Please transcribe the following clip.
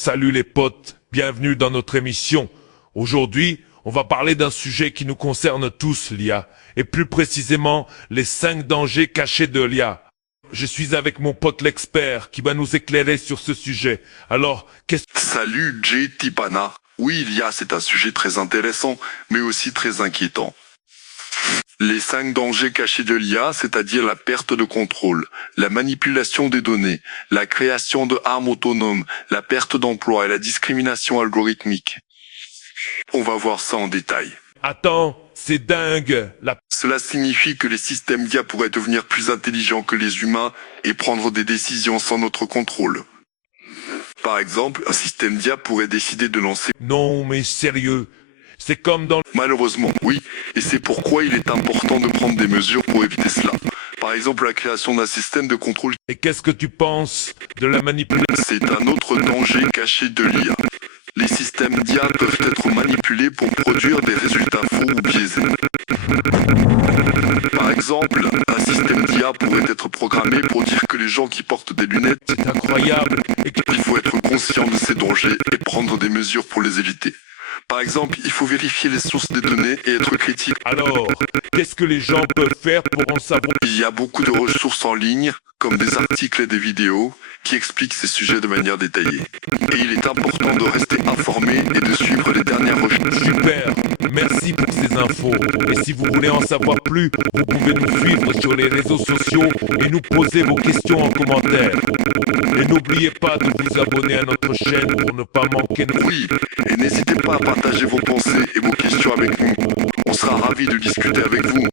Salut les potes, bienvenue dans notre émission. Aujourd'hui, on va parler d'un sujet qui nous concerne tous, l'IA, et plus précisément les 5 dangers cachés de l'IA. Je suis avec mon pote l'expert qui va nous éclairer sur ce sujet. Alors, Salut Jay Tipana. Oui, l'IA c'est un sujet très intéressant, mais aussi très inquiétant. Les 5 dangers cachés de l'IA, c'est-à-dire la perte de contrôle, la manipulation des données, la création de armes autonomes, la perte d'emploi et la discrimination algorithmique. On va voir ça en détail. Attends, c'est dingue. Cela signifie que les systèmes d'IA pourraient devenir plus intelligents que les humains et prendre des décisions sans notre contrôle. Par exemple, un système d'IA pourrait décider de lancer... Non, mais sérieux, c'est comme dans... Malheureusement, oui, et c'est pourquoi il est important de prendre des mesures pour éviter cela. Par exemple, la création d'un système de contrôle. Et qu'est-ce que tu penses de la manipulation? C'est un autre danger caché de l'IA. Les systèmes d'IA peuvent être manipulés pour produire des résultats faux ou biaisés. Par exemple, un système d'IA pourrait être programmé pour dire que les gens qui portent des lunettes... C'est incroyable. Il faut être conscient de ces dangers et prendre des mesures pour les éviter. Par exemple, il faut vérifier les sources des données et être critique. Alors, qu'est-ce que les gens peuvent faire pour en savoir? Il y a beaucoup de ressources en ligne, comme des articles et des vidéos, qui expliquent ces sujets de manière détaillée. Et il est important de rester informé et de suivre les dernières recherches. Super, merci pour ces infos. Et si vous voulez en savoir plus, vous pouvez nous suivre sur les réseaux sociaux et nous poser vos questions en commentaire. Et n'oubliez pas de vous abonner à notre chaîne pour ne pas manquer de... Oui, et n'hésitez pas à partager vos pensées et vos questions avec nous. On sera ravis de discuter avec vous.